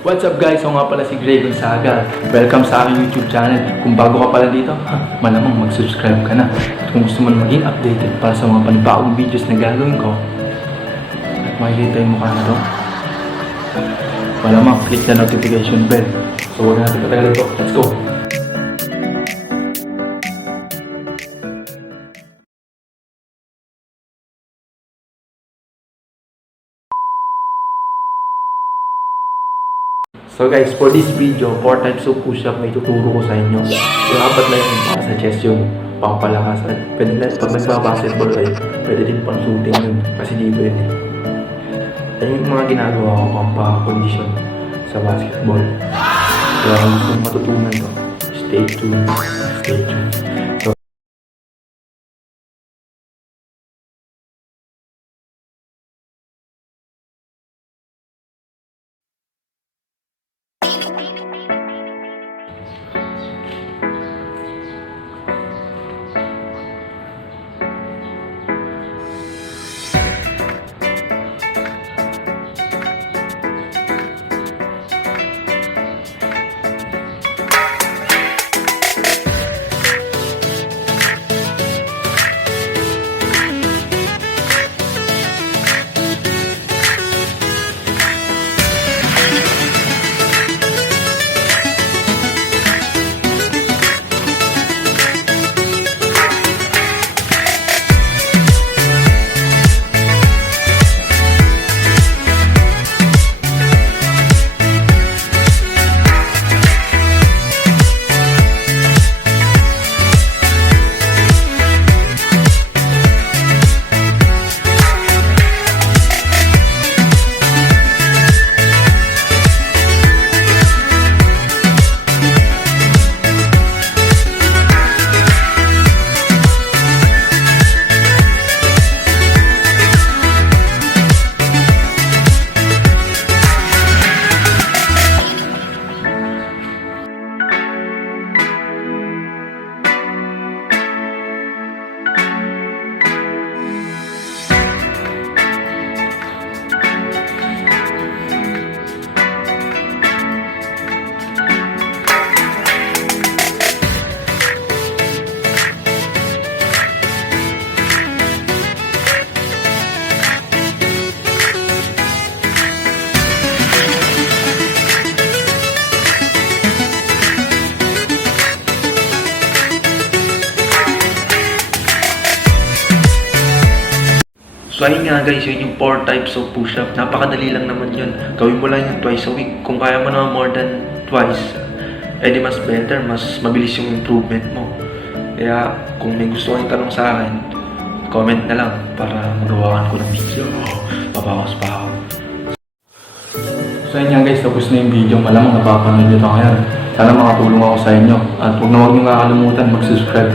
What's up guys? Ako nga pala si Gray Gonzaga. Welcome sa aking YouTube channel. Kung bago ka pala dito, malamang mag-subscribe ka na. At kung gusto mo maging updated para sa mga panibagong videos na gagawin ko, at makikita yung mukha na to, malamang click the notification bell. So huwag natin patagal ito. Let's go! So guys, for this video, 4 types of push-up may tuturo ko sa inyo. Yung apat na yun para sa chest yung pangpalakas. At pwede na, pag nagbabasketball kayo, pwede din pang shooting yun. Kasi dito yun eh. Yan yung mga ginagawa ko pang-condition sa basketball. Kaya kung gusto matutunan to, stay tuned. Stay tuned. So, So ayun nga guys, yun yung 4 types of push-up. Napakadali lang naman yun. Gawin mo lang yun twice a week. Kung kaya mo naman more than twice, edi mas better, mas mabilis yung improvement mo. Kaya kung may gusto kayong tanong sa akin, comment na lang para magawakan ko ng video. Papawas pa ako. So ayun nga guys, tapos na yung video. Malamang napapanood nyo ito ngayon. Sana makatulong ako sa inyo. At huwag na huwag nyo kakalimutan mag-subscribe.